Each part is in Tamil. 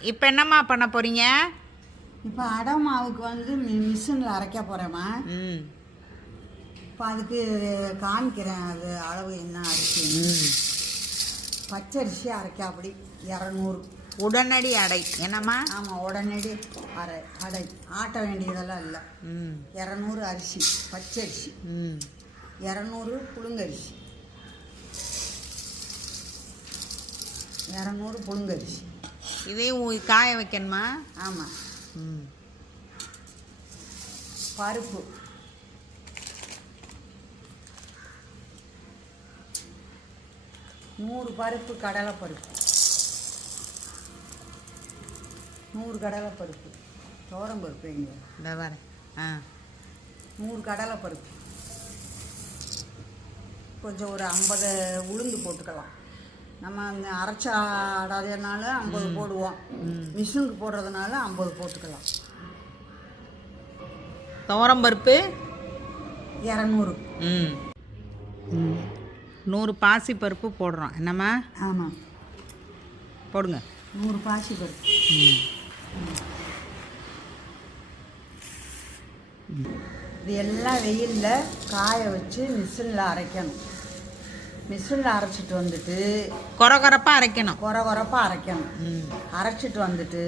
இப்போ என்னம்மா பண்ண போகிறீங்க இப்போ அடை மாவுக்கு வந்து மிஷினில் அரைக்க போகிறேம்மா ம். இப்போ அதுக்கு காமிக்கிறேன் அது அளவு என்ன அரிசி. ம். பச்சரிசி அரைக்க அப்படி இரநூறு. உடனடி அடை. என்னம்மா? ஆமாம் உடனடி அரை அடை. ஆட்ட வேண்டியதெல்லாம் இல்லை. ம். இரநூறு அரிசி பச்சரிசி. ம். இரநூறு புழுங்கரிசி. இரநூறு புழுங்கரிசி. இதையும் ஊ- காய வைக்கணுமா? ஆமாம் ம். பருப்பு. நூறு பருப்பு கடலைப்பருப்பு. நூறு கடலைப்பருப்பு. பருப்பு எங்க? இந்த வரேன் ஆ. நூறு கடலைப்பருப்பு. கொஞ்சம் ஒரு ஐம்பது உளுந்து போட்டுக்கலாம். நம்ம அந்த அரைச்ச அடாதனால ஐம்பது போடுவோம். மிஷினுக்கு போடுறதுனால ஐம்பது போட்டுக்கலாம். துவரம்பருப்பு இரநூறு. ம். ம் நூறு பாசி பருப்பு போடுறோம். என்னம்மா? ஆமாம் போடுங்க. நூறு பாசி பருப்பு. இது எல்லாம் வெயிலில் காய வச்சு மிஷினில் அரைக்கணும். மிஷினில் அரைச்சிட்டு வந்துட்டு கொர கொரப்பாக அரைக்கணும். குறை குறைப்பாக அரைக்கணும். அரைச்சிட்டு வந்துட்டு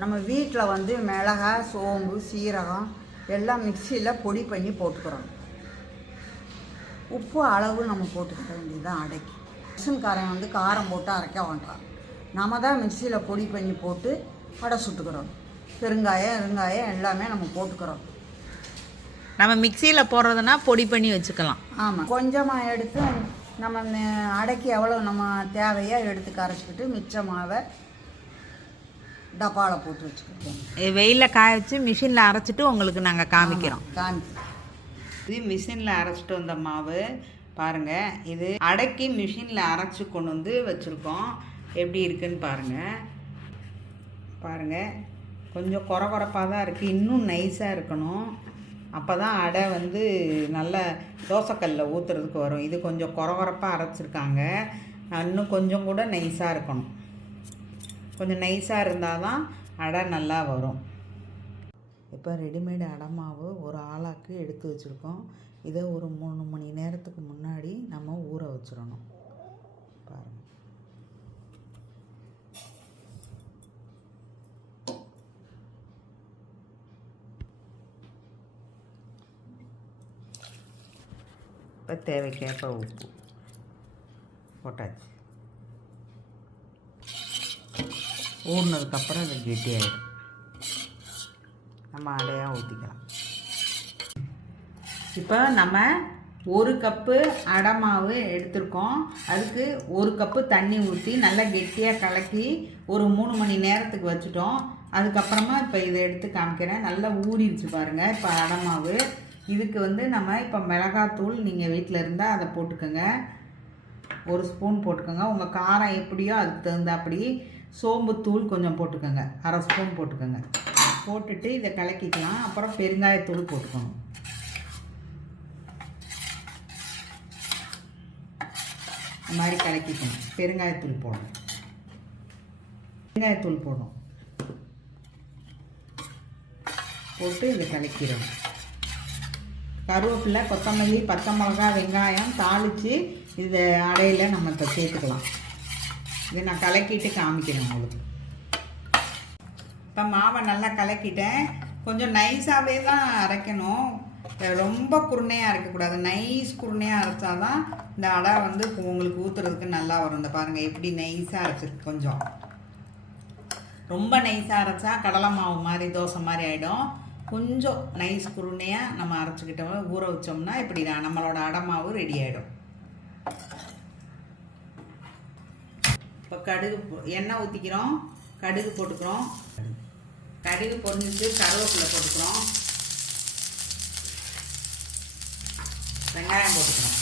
நம்ம வீட்டில் வந்து மிளகாய் சோம்பு சீரகம் எல்லாம் மிக்சியில் பொடி பண்ணி போட்டுக்கிறோம். உப்பு அளவு நம்ம போட்டுக்கிற வேண்டியதுதான் அடைக்கி. மிஷின்காரன் வந்து காரம் போட்டு அரைக்க வேண்டாம் நம்ம தான் மிக்சியில் பொடி பண்ணி போட்டு அடை சுட்டுக்கிறோம். பெருங்காயம் வெங்காயம் எல்லாமே நம்ம போட்டுக்கிறோம். நம்ம மிக்சியில் போடுறதுனா பொடி பண்ணி வச்சுக்கலாம். ஆமாம் கொஞ்சமாக எடுத்து நம்ம அடைக்கு எவ்வளோ நம்ம தேவையோ எடுத்து கரைச்சிக்கிட்டு மிச்ச மாவை டப்பாவில் போட்டு வச்சுக்கிட்டோம். வெயிலில் காய வச்சு மிஷினில் அரைச்சிட்டு உங்களுக்கு நாங்கள் காமிக்கிறோம். காமிக்கிறோம். இது மிஷினில் அரைச்சிட்டு வந்த மாவு பாருங்கள் இது அடக்கி மிஷினில் அரைச்சி கொண்டு வந்து வச்சுருக்கோம். எப்படி இருக்குன்னு பாருங்கள் பாருங்கள் கொஞ்சம் குறை குறைப்பாக தான் இருக்குது இன்னும் நைஸாக இருக்கணும். அப்போ தான் அடை வந்து நல்ல தோசைக்கல்லில் ஊற்றுறதுக்கு வரும். இது கொஞ்சம் குறகுறப்பாக அரைச்சிருக்காங்க. இன்னும் கொஞ்சம் கூட நைஸாக இருக்கணும். கொஞ்சம் நைஸாக இருந்தால் தான் அடை நல்லா வரும். இப்போ ரெடிமேடு அடை மாவு ஒரு ஆளாக்கு எடுத்து வச்சுருக்கோம். இதை ஒரு மூணு மணி நேரத்துக்கு முன்னாடி நம்ம ஊற வச்சிடணும். பாருங்கள் இப்போ தேவைக்கேற்ப உப்பு. போட்டாச்சு. ஊறினதுக்கப்புறம் அது கெட்டியாயிடும். நம்ம அடையாக ஊற்றிக்கலாம் இப்போ நம்ம ஒரு கப்பு அடை மாவு எடுத்திருக்கோம். அதுக்கு ஒரு கப்பு தண்ணி ஊற்றி நல்லா கெட்டியாக கலக்கி ஒரு மூணு மணி நேரத்துக்கு வச்சுட்டோம். அதுக்கப்புறமா இப்போ இதை எடுத்து காமிக்கிறேன். நல்லா ஊறிடுச்சு பாருங்கள் இப்போ அடை மாவு இதுக்கு வந்து நம்ம இப்போ மிளகாத்தூள் நீங்கள் வீட்டில் இருந்தால் அதை போட்டுக்கோங்க. ஒரு ஸ்பூன் போட்டுக்கோங்க. உங்கள் காரம் எப்படியோ அதுக்கு தகுந்தாப்படி சோம்புத்தூள் கொஞ்சம் போட்டுக்கோங்க. அரை ஸ்பூன் போட்டுக்கோங்க. போட்டுட்டு இதை கலக்கிக்கலாம். அப்புறம் பெருங்காயத்தூள் போட்டுக்கோங்க. இந்த மாதிரி கலக்கிக்கணும். பெருங்காயத்தூள் போடணும். பெருங்காயத்தூள் போடணும். போட்டு இதை கலக்கிறோம். கருவேப்பிலை கொத்தமல்லி பச்சை மிளகா வெங்காயம் தாளித்து இதை அடையில் நம்ம இப்போ சேர்த்துக்கலாம். இதை நான் கலக்கிட்டு காமிக்கிறேன் உங்களுக்கு. இப்போ மாவை நல்லா கலக்கிட்டேன். கொஞ்சம் நைஸாகவே தான் அரைக்கணும். ரொம்ப குருணையாக அரைக்கக்கூடாது. நைஸ் குருணையாக அரைச்சா தான் இந்த அடை வந்து உங்களுக்கு ஊற்றுறதுக்கு நல்லா வரும். இந்த பாருங்கள் எப்படி நைஸாக அரைச்சிருக்கு கொஞ்சம். ரொம்ப நைஸாக அரைச்சா கடலை மாவு மாதிரி தோசை மாதிரி ஆகிடும் கொஞ்சம் நைஸ் குருணையாக நம்ம அரைச்சிக்கிட்டோம் ஊற வச்சோம்னா இப்படி தான் நம்மளோட அடமாவும் ரெடி ஆகிடும் இப்போ கடுகு எண்ணெய் ஊற்றிக்கிறோம் கடுகு போட்டுக்கிறோம். கடுகு பொரிஞ்சிட்டு கருவேப்பிலை போட்டுக்கிறோம். வெங்காயம் போட்டுக்கிறோம்.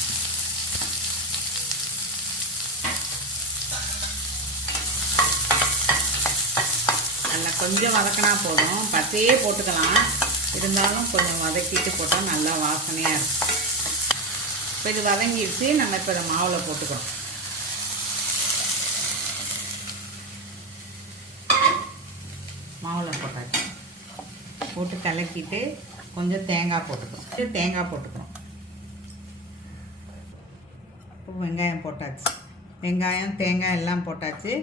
நல்லா கொஞ்சம் வதக்கினா போதும். பச்சையே போட்டுக்கலாம். இருந்தாலும் கொஞ்சம் வதக்கிட்டு போட்டால் நல்லா வாசனையாக இருக்கும். இப்போ இது வதங்கிடுச்சு நம்ம இப்போ இதை மாவில் போட்டுக்கிறோம். மாவில் போட்டாச்சு. போட்டு கலக்கிட்டு கொஞ்சம் தேங்காய் போட்டுக்கிறோம். கொஞ்சம் தேங்காய் போட்டுக்கிறோம். இப்போ வெங்காயம் போட்டாச்சு. வெங்காயம் தேங்காய் எல்லாம் போட்டாச்சு.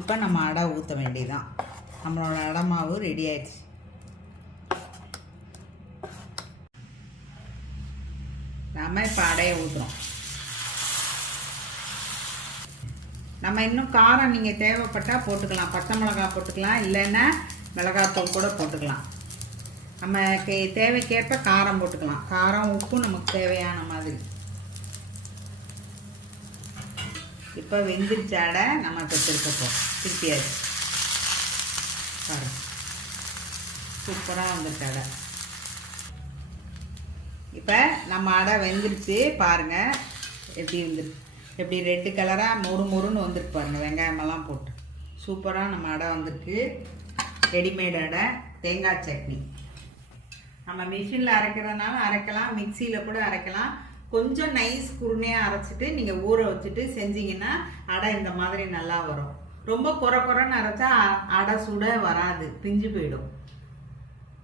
இப்போ நம்ம அடை ஊற்ற வேண்டியதுதான். நம்மளோட அடை ரெடி ஆயிடுச்சு. நம்ம இப்போ அடையை ஊற்றுறோம் நம்ம இன்னும் காரம் நீங்கள் தேவைப்பட்டால் போட்டுக்கலாம். பச்சை மிளகா போட்டுக்கலாம். இல்லைன்னா மிளகாத்தூள் கூட போட்டுக்கலாம். நம்ம கே- தேவைக்கேற்ப காரம் போட்டுக்கலாம். காரம் உப்பு நமக்கு தேவையான மாதிரி. இப்போ வெந்திரிச்ச அடை நம்ம இப்போ திருப்பப்போம் திருப்பியாச்சு பாரு சூப்பராக வந்துருச்சு அடை. இப்போ நம்ம அடை வெந்துருச்சு பாருங்க. எப்படி வந்துருக்கு எப்படி ரெட்டு கலராக மொறு மொறுன்னு வந்திருக்கு பாருங்கள் வெங்காயமெல்லாம் போட்டு. சூப்பராக நம்ம அடை வந்திருக்கு ரெடிமேட் அடை தேங்காய் சட்னி. நம்ம மிஷினில் அரைக்கிறதுனால அரைக்கலாம் மிக்சியில் கூட அரைக்கலாம். கொஞ்சம் நைஸ் குருணையாக அரைச்சிட்டு நீங்கள் ஊற வச்சுட்டு செஞ்சிங்கன்னா அடை இந்த மாதிரி நல்லா வரும். ரொம்ப குறை குறைன்னு அரைச்சா அடை சுட வராது பிஞ்சு போயிடும்.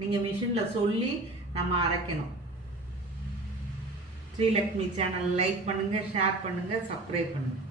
நீங்கள் மிஷினில் சொல்லி நம்ம அரைக்கணும். ஸ்ரீலக்ஷ்மி சேனல் லைக் பண்ணுங்கள் ஷேர் பண்ணுங்கள் சப்ஸ்கிரைப் பண்ணுங்கள்